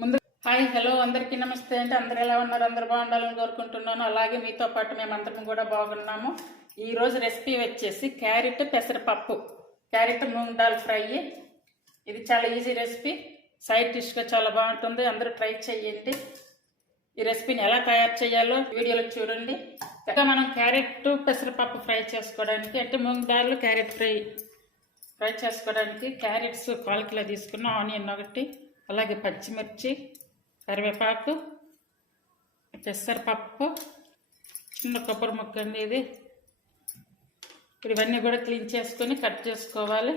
ముందు hi hello అందరికీ నమస్తే అండి. అందరు ఎలా ఉన్నారు? అందరు బాగుండాలని కోరుకుంటున్నాను. అలాగే మీతో పాటు మేమందరం కూడా బాగున్నాము. ఈ రోజు రెసిపీ వచ్చేసి క్యారెట్ పెసరపప్పు, క్యారెట్ మూంగ్ దాల్ ఫ్రై. ఇది చాలా ఈజీ రెసిపీ, సైడ్ డిష్గా చాలా బాగుంటుంది. అందరూ ట్రై చేయండి. ఈ రెసిపీని ఎలా తయారు చేయాలో వీడియోలో చూడండి. ఇంకా మనం క్యారెట్ పెసరపప్పు ఫ్రై చేసుకోవడానికి, అంటే మూంగ్ దాల్ క్యారెట్ ఫ్రై చేసుకోవడానికి క్యారెట్స్ 1/4 కిలో తీసుకున్నాం, ఆనియన్ ఒకటి, అలాగే పచ్చిమిర్చి, కరివేపాకు, పెసరపప్పు, చిన్న కొబ్బరి ముక్క అండి ఇది. ఇవన్నీ కూడా క్లీన్ చేసుకొని కట్ చేసుకోవాలి.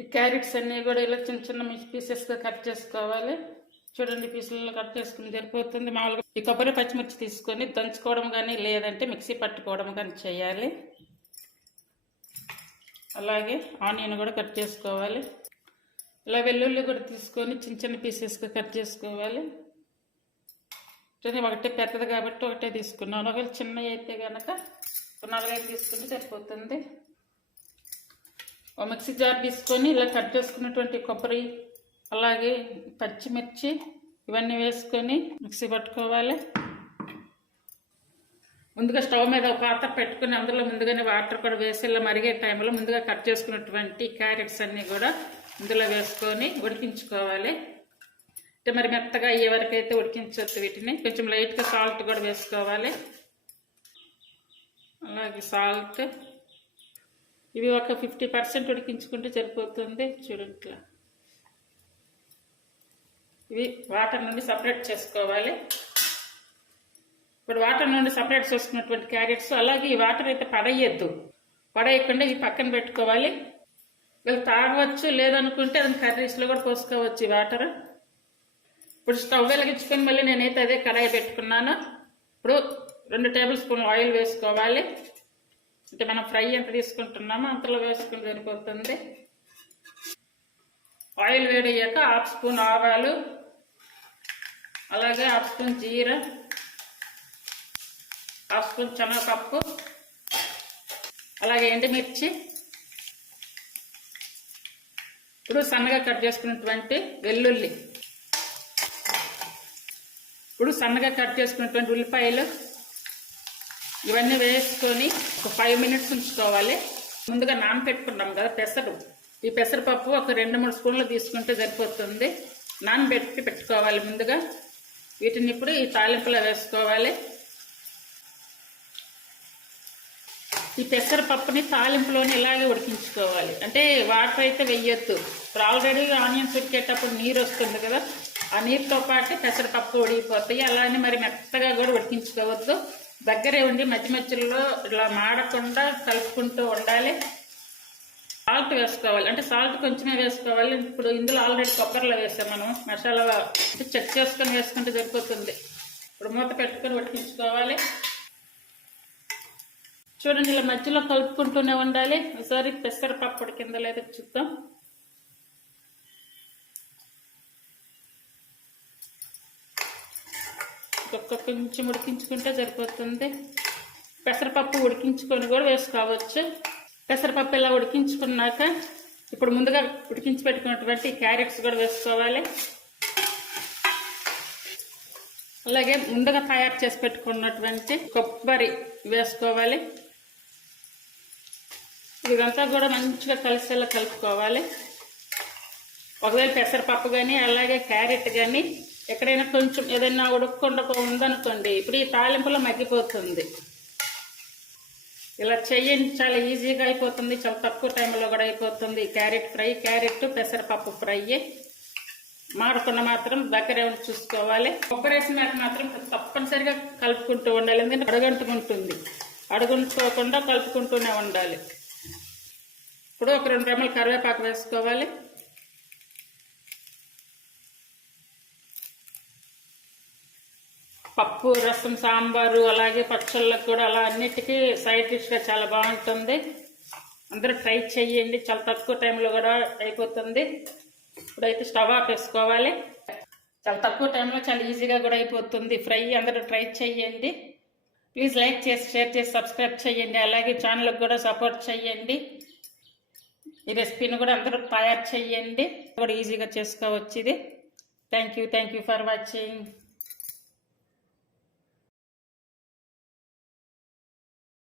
ఈ క్యారెట్స్ అన్నీ కూడా ఇలా చిన్న చిన్న పీసెస్గా కట్ చేసుకోవాలి. చూడండి, పీసులలో కట్ చేసుకుని సరిపోతుంది. మామూలుగా ఈ కొబ్బరి పచ్చిమిర్చి తీసుకొని దంచుకోవడం కానీ లేదంటే మిక్సీ పట్టుకోవడం కానీ చేయాలి. అలాగే ఆనియన్ కూడా కట్ చేసుకోవాలి. ఇలా వెల్లుల్లి కూడా తీసుకొని చిన్న చిన్న పీసెస్గా కట్ చేసుకోవాలి. ఒకటే పెద్దది కాబట్టి ఒకటే తీసుకున్నాను. ఒకవేళ చిన్నవి అయితే కనుక 4-5 తీసుకుంటే సరిపోతుంది. ఒక మిక్సీ జార్ తీసుకొని ఇలా కట్ చేసుకున్నటువంటి కొబ్బరి, అలాగే పచ్చిమిర్చి ఇవన్నీ వేసుకొని మిక్సీ పట్టుకోవాలి. ముందుగా స్టవ్ మీద ఒక పాత్ర పెట్టుకుని అందులో ముందుగానే వాటర్ కూడా వేసి ఇలా మరిగే టైంలో ముందుగా కట్ చేసుకున్నటువంటి క్యారెట్స్ అన్నీ కూడా ఇందులో వేసుకొని ఉడికించుకోవాలి. అంటే మరి మెత్తగా అయ్యే వరకు అయితే ఉడికించవచ్చు. వీటిని కొంచెం లైట్గా సాల్ట్ కూడా వేసుకోవాలి. అలాగే సాల్ట్ ఇవి ఒక 50% ఉడికించుకుంటే సరిపోతుంది. చూడండి, ఇట్లా ఇవి వాటర్ నుండి సపరేట్ చేసుకోవాలి. ఇప్పుడు వాటర్ నుండి సపరేట్ చేసుకున్నటువంటి క్యారెట్స్, అలాగే ఈ వాటర్ అయితే పడేయకుండా ఇవి పక్కన పెట్టుకోవాలి. వీళ్ళు తాగవచ్చు, లేదనుకుంటే అది కర్రీస్లో కూడా పోసుకోవచ్చు ఈ వాటర్. ఇప్పుడు స్టవ్ వెలిగించుకొని మళ్ళీ నేనైతే అదే కడాయి పెట్టుకున్నాను. ఇప్పుడు 2 టేబుల్ స్పూన్ ఆయిల్ వేసుకోవాలి. అంటే మనం ఫ్రై ఎంత తీసుకుంటున్నామో అంతలో వేసుకుని సరిపోతుంది. ఆయిల్ వేడయ్యాక 1/2 స్పూన్ ఆవాలు, అలాగే 1/2 స్పూన్ జీరా, 1/2 స్పూన్ శనగపప్పు, అలాగే ఎండుమిర్చి, ఇప్పుడు సన్నగా కట్ చేసుకున్నటువంటి వెల్లుల్లి, ఇప్పుడు సన్నగా కట్ చేసుకున్నటువంటి ఉల్లిపాయలు ఇవన్నీ వేసుకొని ఒక 5 మినిట్స్ ఉంచుకోవాలి. ముందుగా నానబెట్టుకున్నాం కదా పెసరు, ఈ పెసరపప్పు ఒక 2-3 స్పూన్లు తీసుకుంటే సరిపోతుంది. పెట్టుకోవాలి ముందుగా. వీటిని ఇప్పుడు ఈ తాలింపులో వేసుకోవాలి. ఈ పెసరపప్పుని తాలింపులోనే ఇలాగే ఉడికించుకోవాలి. అంటే వాటర్ అయితే వెయ్యొద్దు. ఇప్పుడు ఆల్రెడీ ఆనియన్స్ ఉడికేటప్పుడు నీరు వస్తుంది కదా, ఆ నీరుతో పాటు పెసరపప్పు ఉడికిపోతాయి. అలానే మరి మెత్తగా కూడా ఉడికించుకోవద్దు. దగ్గరే ఉండి మధ్య మధ్యలో ఇలా మాడకుండా కలుపుకుంటూ ఉండాలి. సాల్ట్ వేసుకోవాలి. అంటే సాల్ట్ కొంచెమే వేసుకోవాలి. ఇప్పుడు ఇందులో ఆల్రెడీ కొబ్బరిలో వేసాం మనం మసాలా, చెక్ చేసుకొని వేసుకుంటే సరిపోతుంది. ఇప్పుడు మూత పెట్టుకొని ఉడికించుకోవాలి. చూడండి, ఇలా మధ్యలో కలుపుకుంటూనే ఉండాలి. ఒకసారి పెసరపప్పు ఉడికిందో లేదో చూద్దాం. కొంచెం ఉడికించుకుంటే సరిపోతుంది. పెసరపప్పు ఉడికించుకొని కూడా వేసుకోవచ్చు. పెసరపప్పు ఇలా ఉడికించుకున్నాక ఇప్పుడు ముందుగా ఉడికించి పెట్టుకున్నటువంటి క్యారెట్స్ కూడా వేసుకోవాలి. అలాగే ముందుగా తయారు చేసి పెట్టుకున్నటువంటి కొబ్బరి వేసుకోవాలి. ఇదంతా కూడా మంచిగా కలిసేలా కలుపుకోవాలి. ఒకవేళ పెసరపప్పు కానీ అలాగే క్యారెట్ కానీ ఎక్కడైనా కొంచెం ఏదైనా ఉడకకుండా ఉందనుకోండి, ఇప్పుడు ఈ తాలింపులో మగ్గిపోతుంది. ఇలా చేయండి, చాలా ఈజీగా అయిపోతుంది. చాలా తక్కువ టైంలో కూడా అయిపోతుంది. క్యారెట్ ఫ్రై, క్యారెట్ పెసరపప్పు ఫ్రై. మాడకుండా మాత్రం దగ్గరే ఉండి చూసుకోవాలి. కొబ్బరి వేసినాక మాత్రం తప్పనిసరిగా కలుపుకుంటూ ఉండాలి. ఎందుకంటే అడుగంటుకుంటుంది. అడుగుంటుకోకుండా కలుపుకుంటూనే ఉండాలి. ఇప్పుడు ఒక 2 రెమ్మలు కరివేపాకు వేసుకోవాలి. పప్పు, రసం, సాంబారు, అలాగే పచ్చళ్ళకు కూడా అలా అన్నిటికీ సైడ్ డిష్గా చాలా బాగుంటుంది. అందరూ ట్రై చేయండి. చాలా తక్కువ టైంలో కూడా అయిపోతుంది. ఇప్పుడైతే స్టవ్ ఆపేసుకోవాలి. చాలా తక్కువ టైంలో చాలా ఈజీగా కూడా అయిపోతుంది ఫ్రై. అందరూ ట్రై చేయండి. ప్లీజ్ లైక్ చేసి, షేర్ చేసి, సబ్స్క్రైబ్ చేయండి. అలాగే ఛానల్కి కూడా సపోర్ట్ చేయండి. ఈ రెసిపీని కూడా అందరూ తయారు చేయండి. కూడా ఈజీగా చేసుకోవచ్చు ఇది. Thank you for watching.